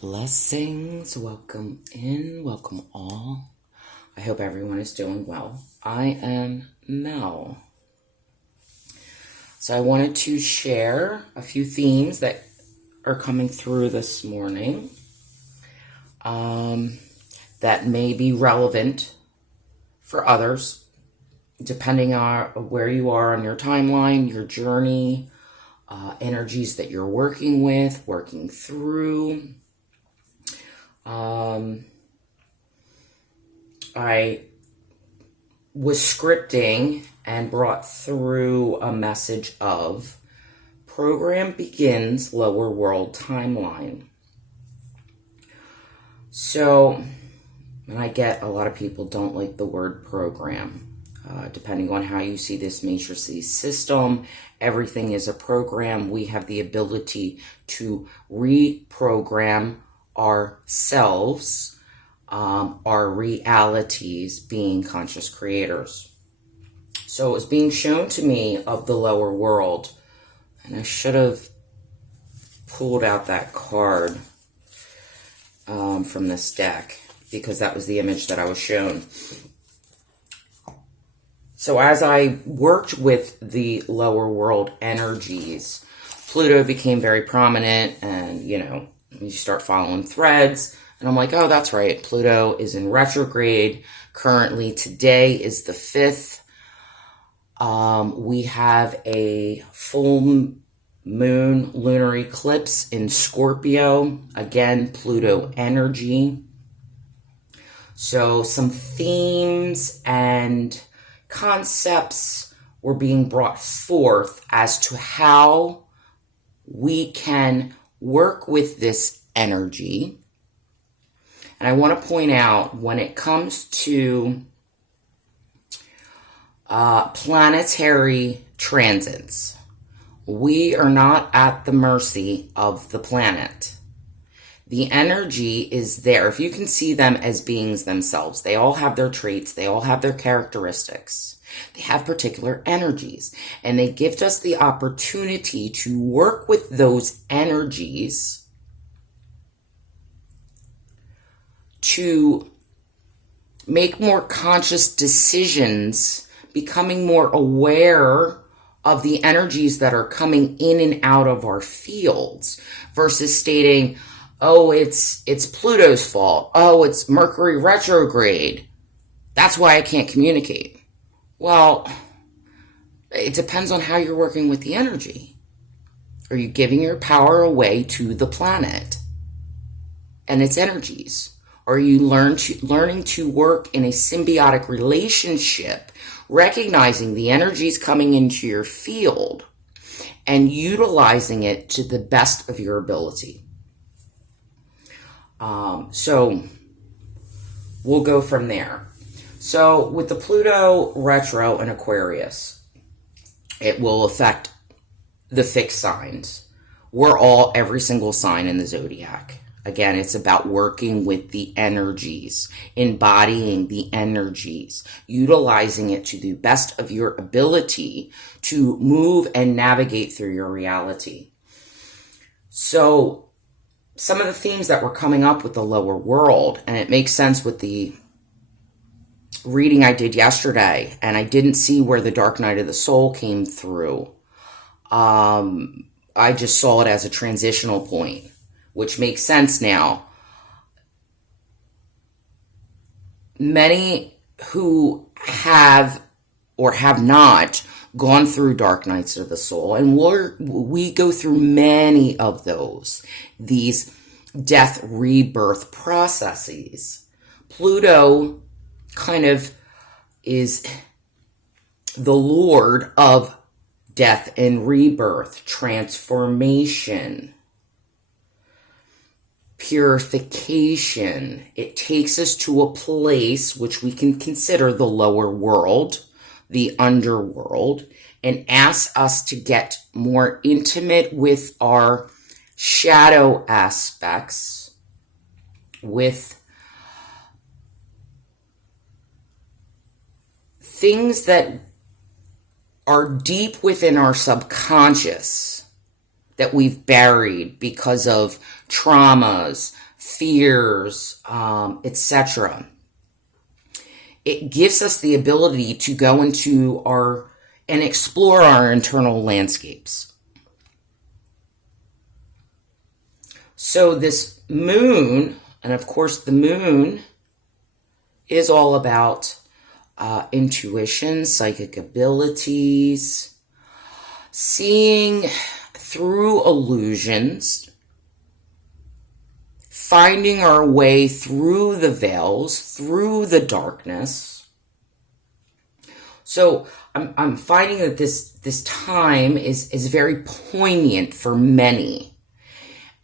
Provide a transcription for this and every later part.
Blessings, welcome in, welcome all. I hope everyone is doing well. I am Mel. So I wanted to share a few themes that are coming through this morning that may be relevant for others, depending on where you are on your timeline, your journey, energies that you're working with, working through. I was scripting and brought through a message of program begins lower world timeline. So, and I get a lot of people don't like the word program. Depending on how you see this matrix system, everything is a program. We have the ability to reprogram ourselves, our realities, being conscious creators. So it was being shown to me of the lower world, and I should have pulled out that card from this deck, because that was the image that I was shown. So as I worked with the lower world energies, Pluto became very prominent, and you start following threads, and I'm like, oh, that's right. Pluto is in retrograde. Currently, today is the 5th. We have a full moon lunar eclipse in Scorpio. Again, Pluto energy. So some themes and concepts were being brought forth as to how we can work with this energy. And I want to point out, when it comes to planetary transits, we are not at the mercy of the planet. The energy is there. If you can see them as beings themselves, they all have their traits, they all have their characteristics. They have particular energies, and they give us the opportunity to work with those energies to make more conscious decisions, becoming more aware of the energies that are coming in and out of our fields, versus stating, oh, it's Pluto's fault. Oh, it's Mercury retrograde. That's why I can't communicate. Well, it depends on how you're working with the energy. Are you giving your power away to the planet and its energies? Are you learning to work in a symbiotic relationship, recognizing the energies coming into your field and utilizing it to the best of your ability? So we'll go from there. So with the Pluto retro in Aquarius, it will affect the fixed signs. Every single sign in the zodiac. Again, it's about working with the energies, embodying the energies, utilizing it to the best of your ability to move and navigate through your reality. So some of the themes that were coming up with the lower world, and it makes sense with the reading I did yesterday, and I didn't see where the dark night of the soul came through. I just saw it as a transitional point, which makes sense now. Many who have or have not gone through dark nights of the soul, and we go through many of these death rebirth processes. Pluto kind of is the lord of death and rebirth, transformation, purification. It takes us to a place which we can consider the lower world, the underworld, and asks us to get more intimate with our shadow aspects, with things that are deep within our subconscious that we've buried because of traumas, fears, etc. It gives us the ability to go into and explore our internal landscapes. So this moon, and of course the moon is all about intuition, psychic abilities, seeing through illusions, finding our way through the veils, through the darkness. So I'm finding that this time is very poignant for many,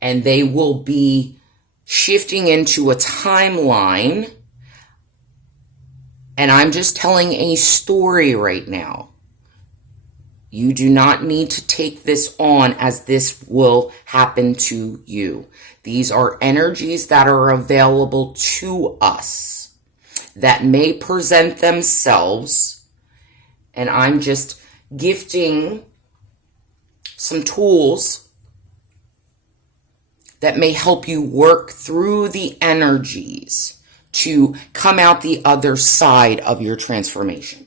and they will be shifting into a timeline. And I'm just telling a story right now. You do not need to take this on as this will happen to you. These are energies that are available to us that may present themselves. And I'm just gifting some tools that may help you work through the energies to come out the other side of your transformation.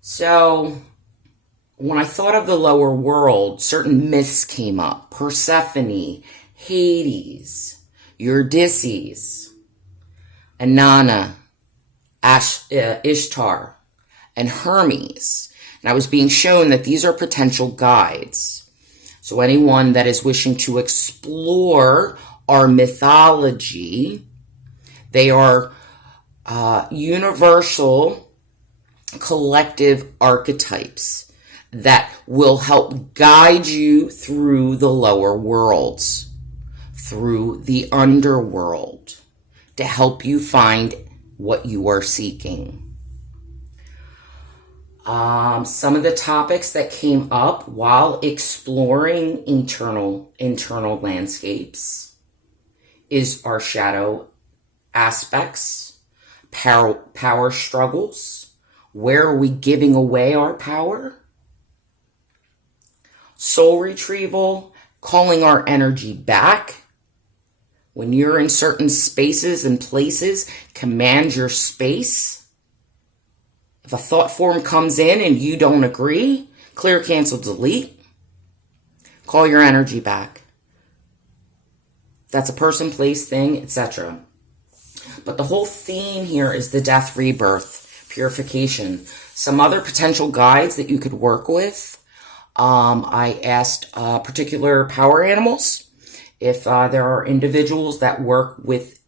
So, when I thought of the lower world, certain myths came up. Persephone, Hades, Eurydice, Inanna, Ishtar, and Hermes. And I was being shown that these are potential guides. So anyone that is wishing to explore our mythology, they are universal collective archetypes that will help guide you through the lower worlds, through the underworld, to help you find what you are seeking. Some of the topics that came up while exploring internal landscapes is our shadow aspects, power struggles, where are we giving away our power, soul retrieval, calling our energy back. When you're in certain spaces and places, command your space. If a thought form comes in and you don't agree, clear, cancel, delete. Call your energy back. That's a person, place, thing, etc. But the whole theme here is the death, rebirth, purification. Some other potential guides that you could work with. I asked particular power animals if there are individuals that work with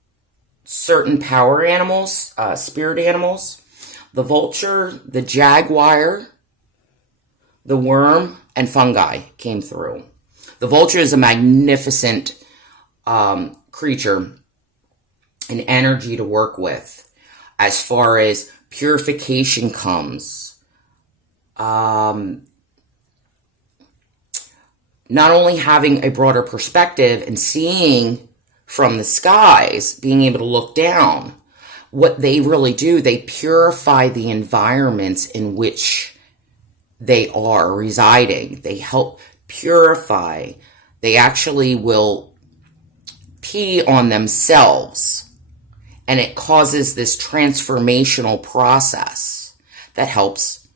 certain power animals, spirit animals. The vulture, the jaguar, the worm, and fungi came through. The vulture is a magnificent creature and energy to work with as far as purification comes. Not only having a broader perspective and seeing from the skies, being able to look down, what they really do, they purify the environments in which they are residing. They help purify. They actually will pee on themselves, and it causes this transformational process that helps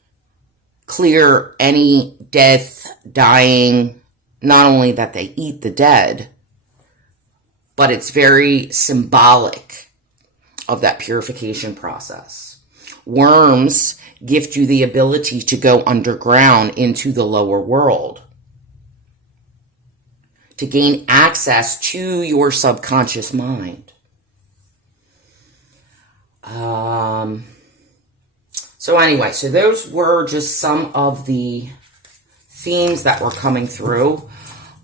clear any death, dying. Not only that they eat the dead, but it's very symbolic of that purification process. Worms gift you the ability to go underground into the lower world, to gain access to your subconscious mind. So anyway, so those were just some of the themes that were coming through.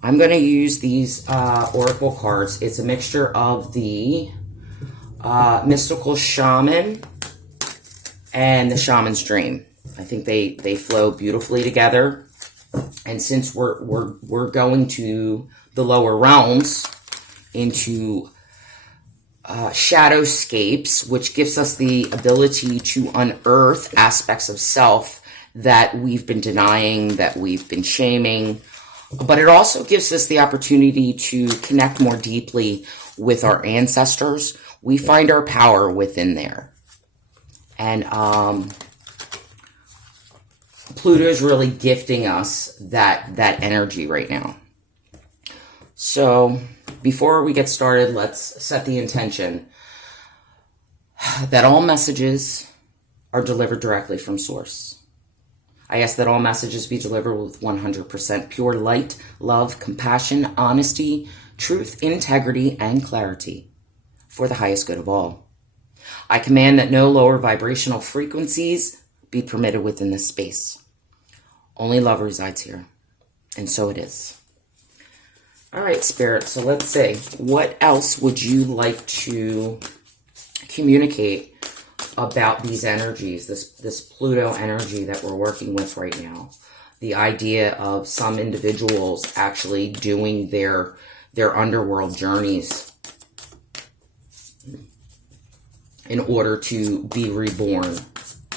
I'm going to use these oracle cards. It's a mixture of the Mystical Shaman and the Shaman's Dream. I think they flow beautifully together. And since we're going to the lower realms, into shadowscapes, which gives us the ability to unearth aspects of self that we've been denying, that we've been shaming, But it also gives us the opportunity to connect more deeply with our ancestors. We find our power within there. And Pluto is really gifting us that energy right now. So before we get started, let's set the intention that all messages are delivered directly from Source. I ask that all messages be delivered with 100% pure light, love, compassion, honesty, truth, integrity, and clarity for the highest good of all. I command that no lower vibrational frequencies be permitted within this space. Only love resides here, and so it is. All right, Spirit, so let's see. What else would you like to communicate about these energies, this Pluto energy that we're working with right now? The idea of some individuals actually doing their underworld journeys in order to be reborn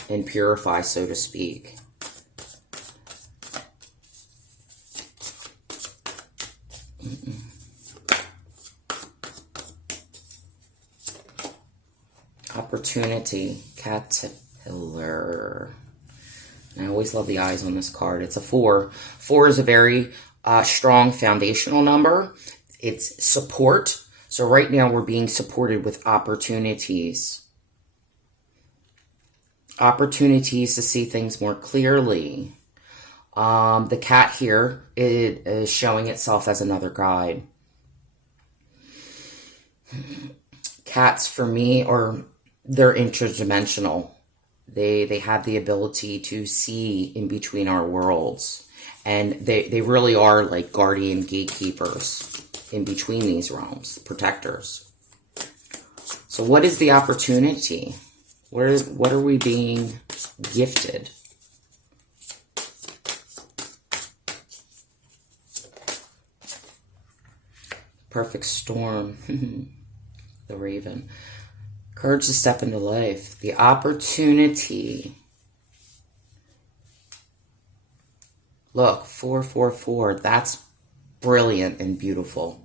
and purify, so to speak. Opportunity, caterpillar. And I always love the eyes on this card. It's a 4. 4 is a very strong foundational number. It's support. So right now we're being supported with opportunities. Opportunities to see things more clearly. The cat here is showing itself as another guide. Cats, for me, they're interdimensional. They have the ability to see in between our worlds. And they really are like guardian gatekeepers in between these realms, protectors. So what is the opportunity? What are we being gifted? Perfect storm. The raven. Courage to step into life. The opportunity. Look, 444. That's brilliant and beautiful.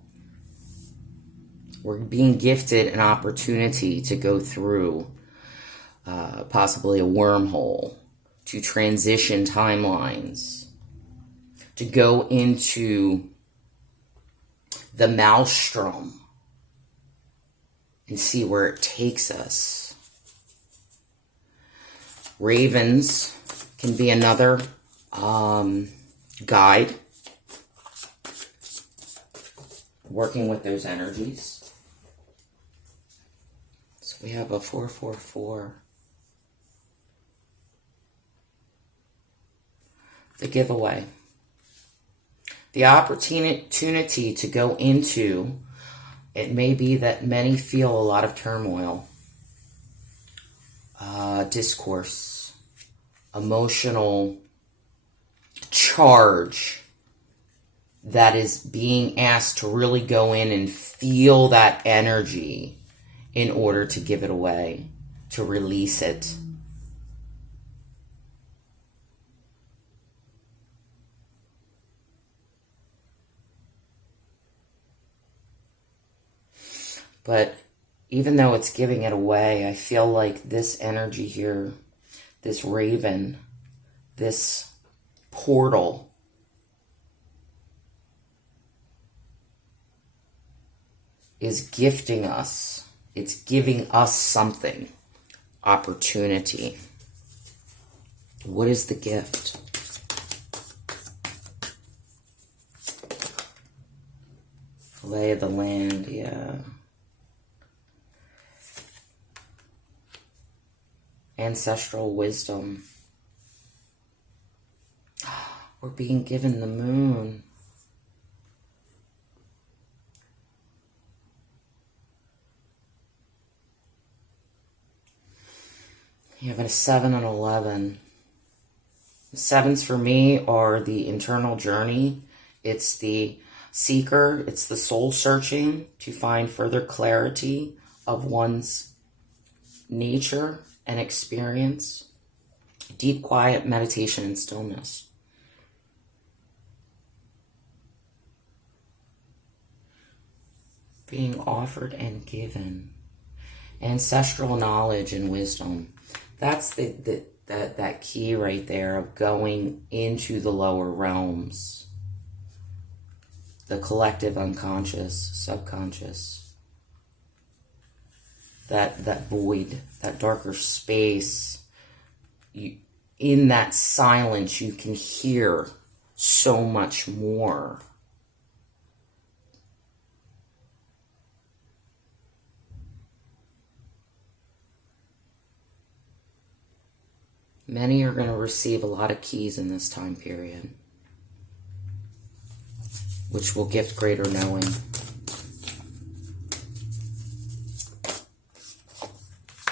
We're being gifted an opportunity to go through possibly a wormhole, to transition timelines, to go into the maelstrom and see where it takes us. Ravens can be another guide, working with those energies. So we have a 444. The giveaway. The opportunity to go into, it may be that many feel a lot of turmoil, discourse, emotional charge that is being asked to really go in and feel that energy in order to give it away, to release it. But even though it's giving it away, I feel like this energy here, this raven, this portal, is gifting us. It's giving us something. Opportunity. What is the gift? Lay of the land, yeah. Ancestral wisdom. We're being given the moon. You have a 7 and 11. The 7s for me are the internal journey. It's the seeker. It's the soul searching to find further clarity of one's nature and experience. Deep, quiet meditation and stillness. being offered and given. Ancestral knowledge and wisdom. That's that key right there of going into the lower realms. The collective unconscious, subconscious. That void, that darker space. In that silence, you can hear so much more. Many are going to receive a lot of keys in this time period, which will gift greater knowing.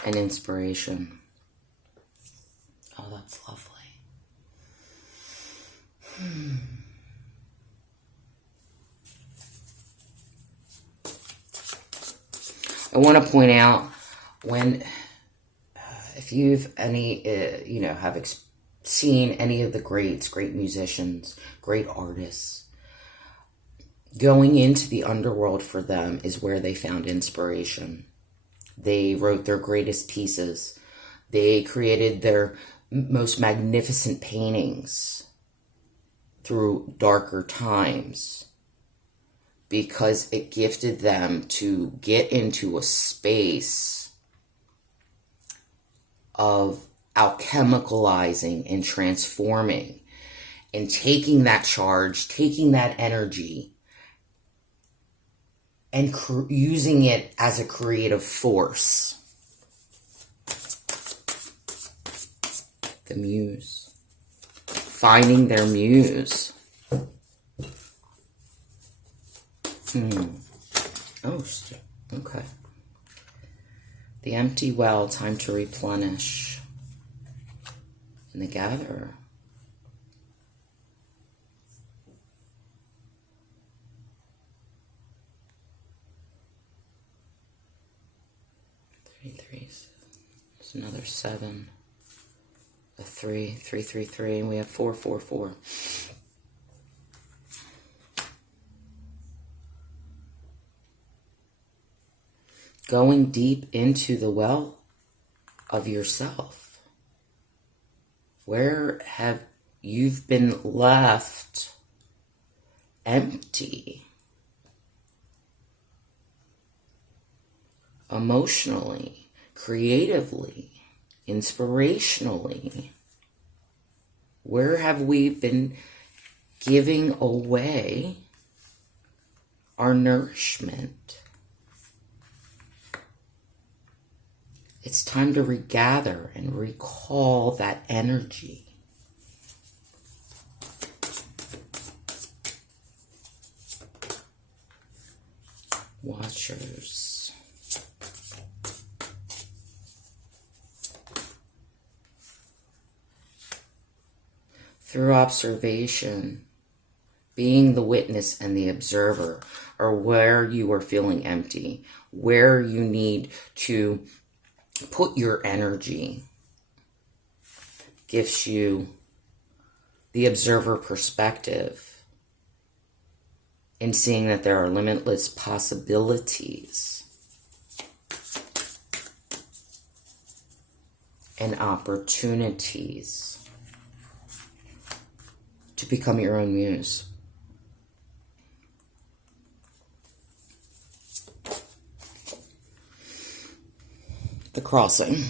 And inspiration. Oh, that's lovely. I want to point out if you've have seen any of the great musicians, great artists, going into the underworld for them is where they found inspiration. They wrote their greatest pieces. They created their most magnificent paintings through darker times because it gifted them to get into a space of alchemicalizing and transforming and taking that charge, taking that energy and using it as a creative force. The muse. Finding their muse. Oh, okay. The empty well, time to replenish. And the gatherer. Threes. There's another 7. A 3, 3, 3, 3, and we have 4, 4, 4. Going deep into the well of yourself. Where have you been left empty? Emotionally, creatively, inspirationally. Where have we been giving away our nourishment? It's time to regather and recall that energy. Watchers. Through observation, being the witness and the observer are where you are feeling empty, where you need to put your energy, gives you the observer perspective in seeing that there are limitless possibilities and opportunities to become your own muse. The crossing.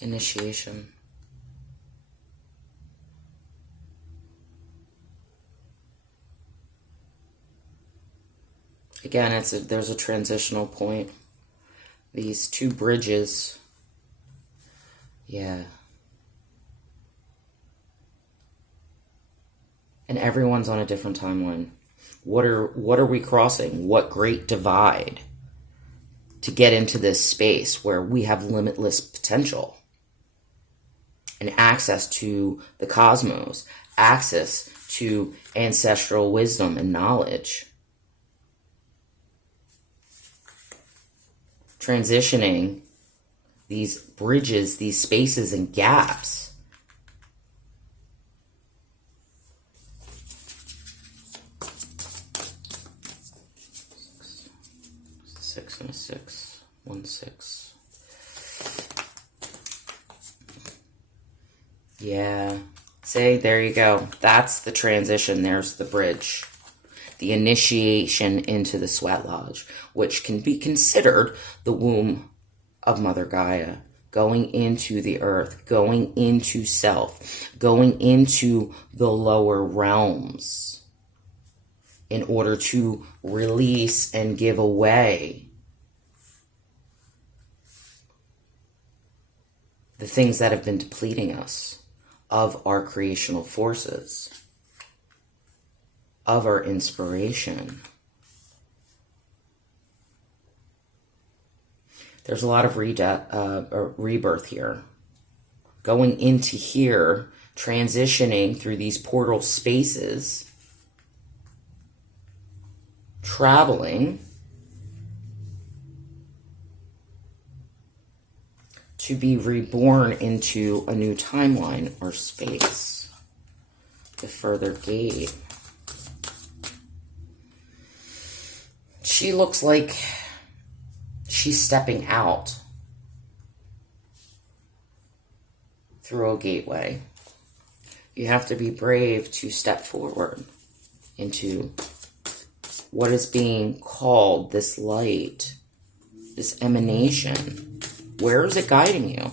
Initiation. Again, there's a transitional point. These 2 bridges. Yeah. And everyone's on a different timeline. What are we crossing? What great divide to get into this space where we have limitless potential and access to the cosmos, access to ancestral wisdom and knowledge. Transitioning these bridges, these spaces and gaps. 6 and a 6. 1, 6. Yeah. See, there you go. That's the transition. There's the bridge. The initiation into the sweat lodge, which can be considered the womb of Mother Gaia. Going into the earth, going into self, going into the lower realms in order to release and give away the things that have been depleting us of our creational forces, of our inspiration. There's a lot of rebirth here. Going into here, transitioning through these portal spaces, traveling to be reborn into a new timeline or space. The further gate. She looks like she's stepping out through a gateway. You have to be brave to step forward into what is being called this light, this emanation. Where is it guiding you?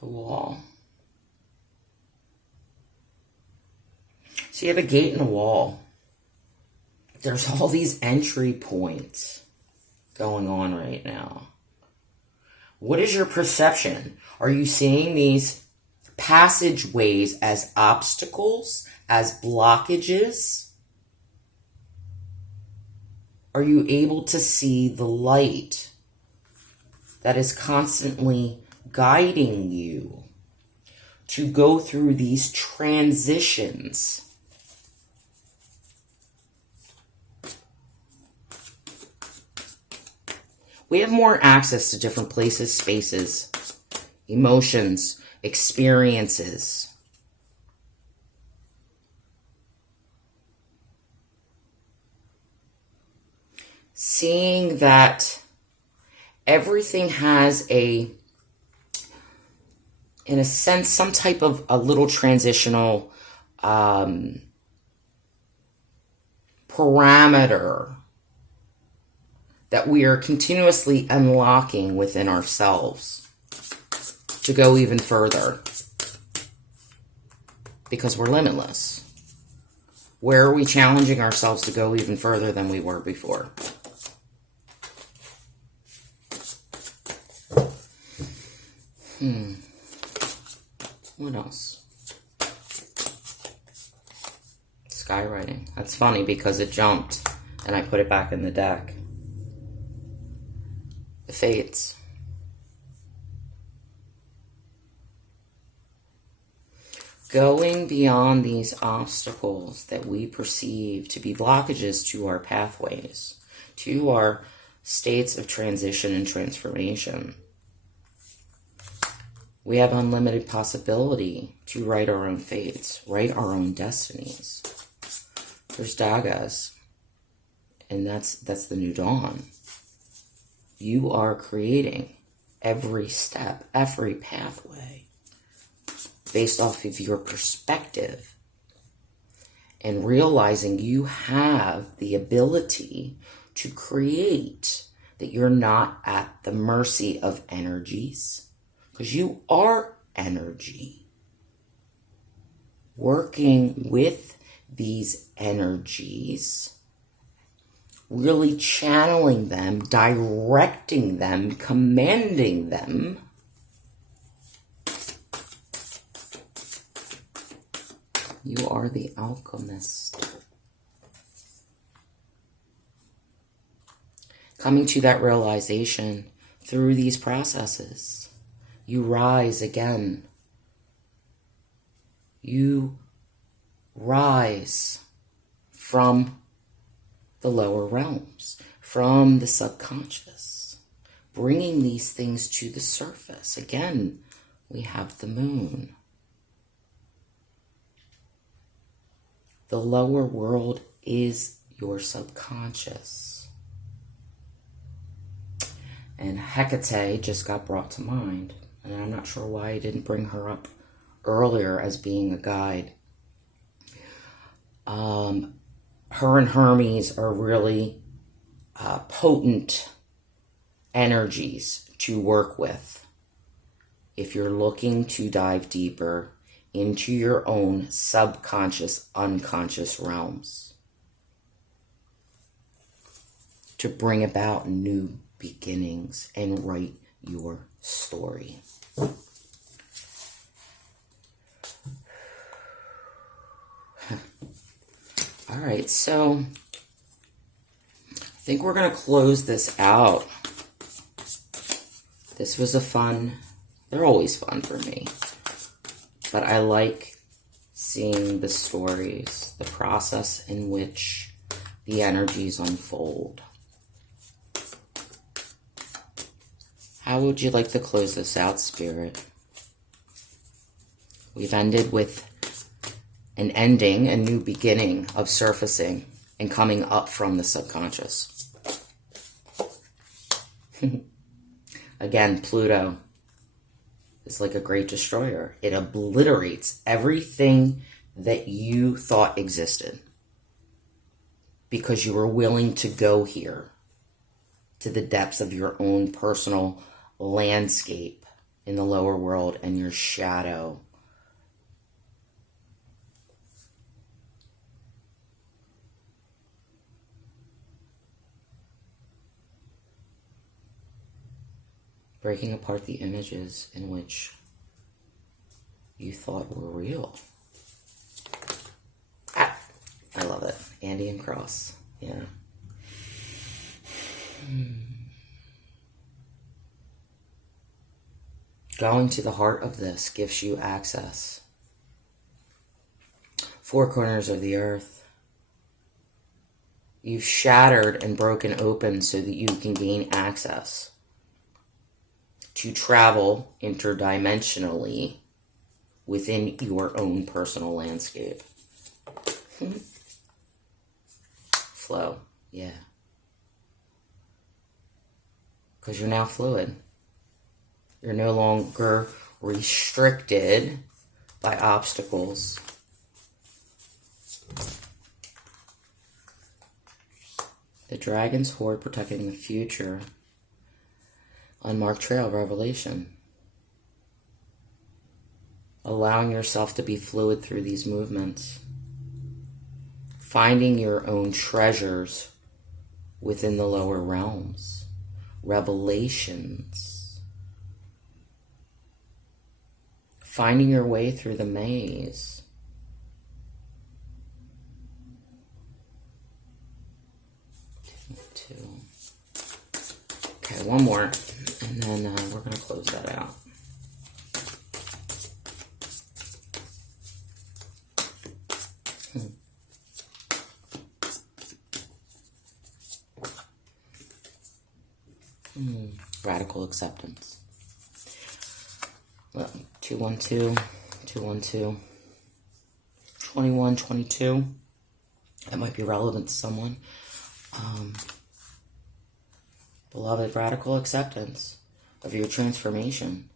The wall. So you have a gate and a wall. There's all these entry points going on right now. What is your perception? Are you seeing these passageways as obstacles, as blockages? Are you able to see the light that is constantly guiding you to go through these transitions? We have more access to different places, spaces, emotions, experiences. Seeing that everything has in a sense, some type of a little transitional parameter that we are continuously unlocking within ourselves to go even further, because we're limitless. Where are we challenging ourselves to go even further than we were before? What else? Skywriting. That's funny because it jumped and I put it back in the deck. The Fates. Going beyond these obstacles that we perceive to be blockages to our pathways, to our states of transition and transformation. We have unlimited possibility to write our own fates, write our own destinies. There's dagas, and that's the new dawn. You are creating every step, every pathway based off of your perspective, and realizing you have the ability to create, that you're not at the mercy of energies, because you are energy. Working with these energies, really channeling them, directing them, commanding them. You are the alchemist. Coming to that realization through these processes, you rise again. You rise from the lower realms, from the subconscious, bringing these things to the surface. Again, we have the moon. The lower world is your subconscious. And Hecate just got brought to mind. And I'm not sure why I didn't bring her up earlier as being a guide. Her and Hermes are really potent energies to work with if you're looking to dive deeper into your own subconscious, unconscious realms to bring about new beginnings and write your story. All right, so I think we're going to close this out. This was a fun, they're always fun for me, but I like seeing the stories, the process in which the energies unfold. How would you like to close this out, Spirit? We've ended with an ending, a new beginning of surfacing and coming up from the subconscious. Again, Pluto is like a great destroyer. It obliterates everything that you thought existed because you were willing to go here to the depths of your own personal landscape in the lower world and your shadow. Breaking apart the images in which you thought were real. Ah, I love it. Andy and Cross. Yeah. Going to the heart of this gives you access. Four corners of the earth. You've shattered and broken open so that you can gain access to travel interdimensionally within your own personal landscape. Flow, yeah. Because you're now fluid. You're no longer restricted by obstacles. The dragon's horde protecting the future. Unmarked trail, revelation. Allowing yourself to be fluid through these movements. Finding your own treasures within the lower realms. Revelations. Finding your way through the maze. Two. Okay, one more. And then we're going to close that out. Radical acceptance. Well, 212, 212, 21, 22. That might be relevant to someone. Beloved, radical acceptance of your transformation.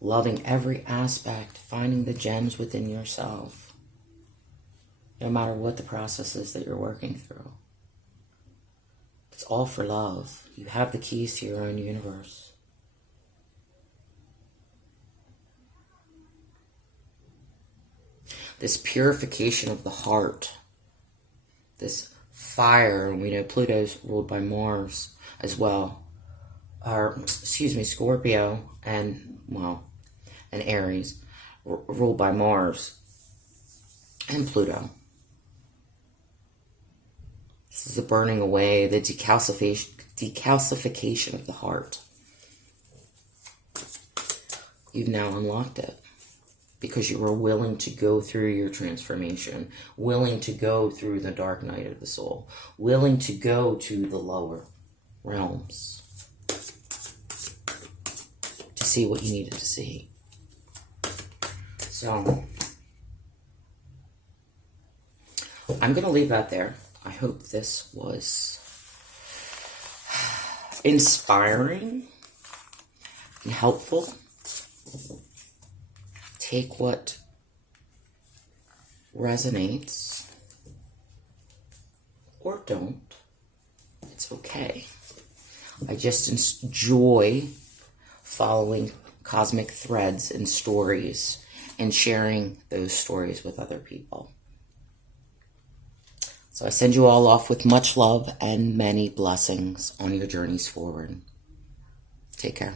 Loving every aspect, finding the gems within yourself. No matter what the process is that you're working through. It's all for love. You have the keys to your own universe. This purification of the heart. This fire, and we know Pluto's ruled by Mars as well. Scorpio and Aries, ruled by Mars and Pluto. This is the burning away, the decalcification of the heart. You've now unlocked it because you were willing to go through your transformation, willing to go through the dark night of the soul, willing to go to the lower realms to see what you needed to see. So, I'm going to leave that there. I hope this was inspiring and helpful. Take what resonates or don't. It's okay. I just enjoy following cosmic threads and stories and sharing those stories with other people. So I send you all off with much love and many blessings on your journeys forward. Take care.